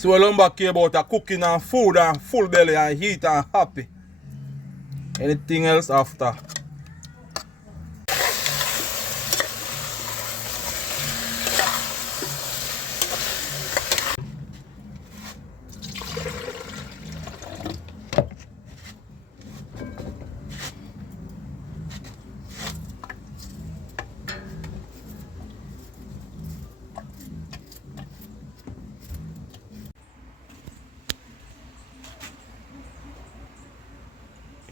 See what lumber care about a cooking and food and full belly and heat and happy. Anything else after.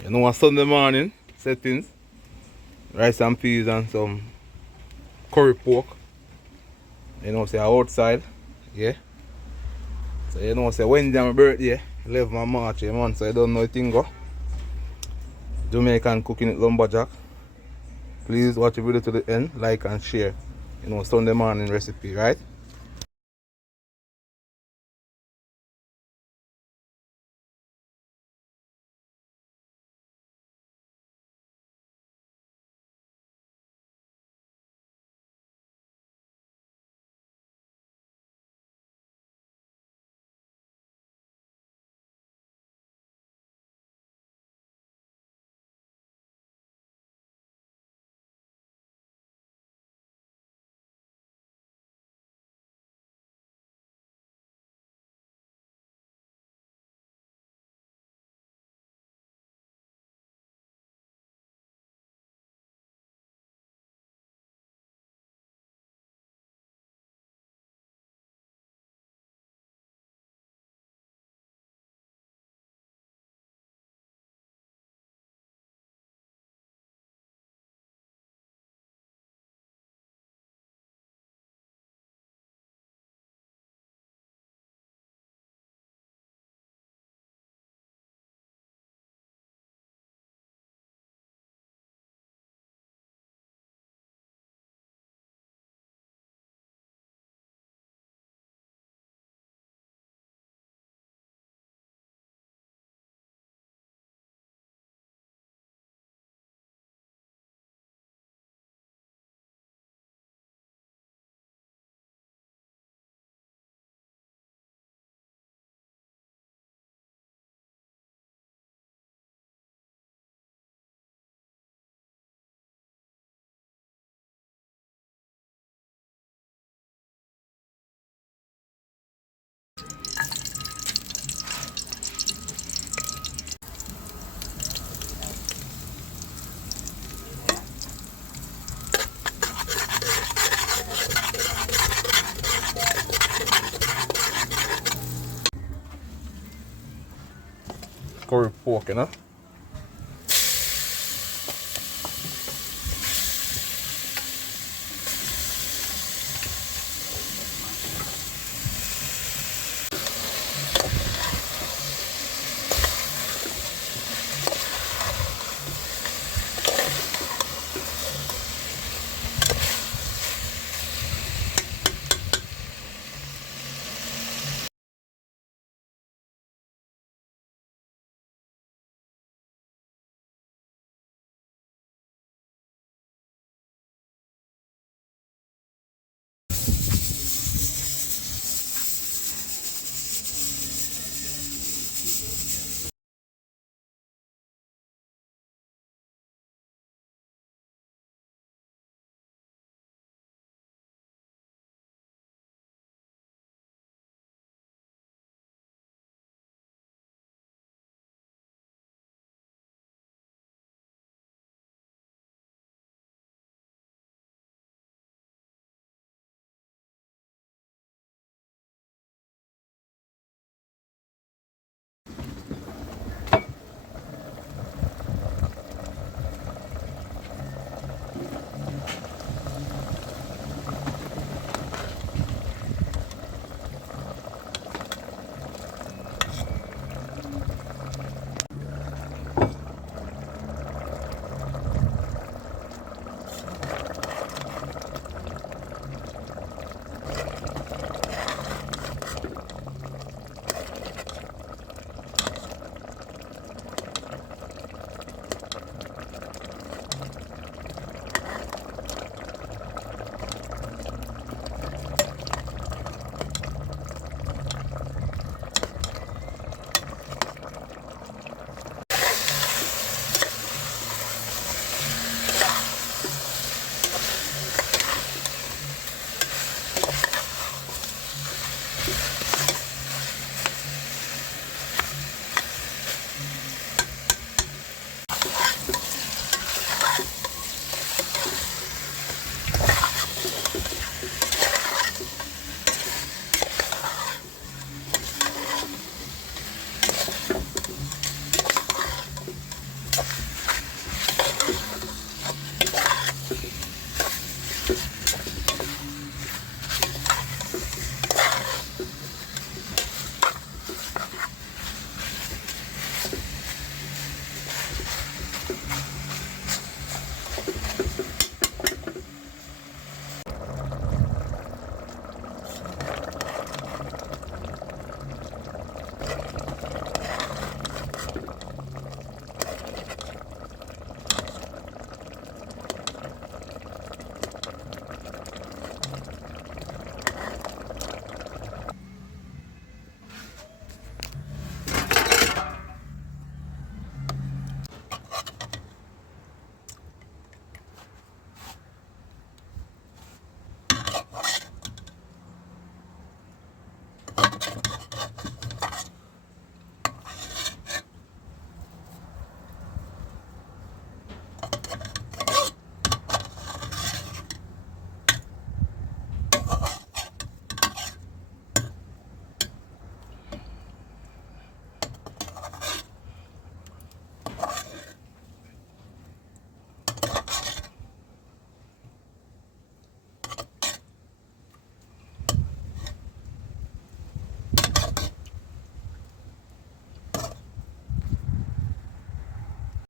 You know, a Sunday morning settings, rice and peas and some curry pork. You know, say outside, yeah. So you know, say Wednesday my birthday, 11th of March, yeah, man. So I don't know the thing go. Jamaican cooking it lumberjack. Please watch the video to the end, like and share. You know, Sunday morning recipe, right? Curry pork, you know.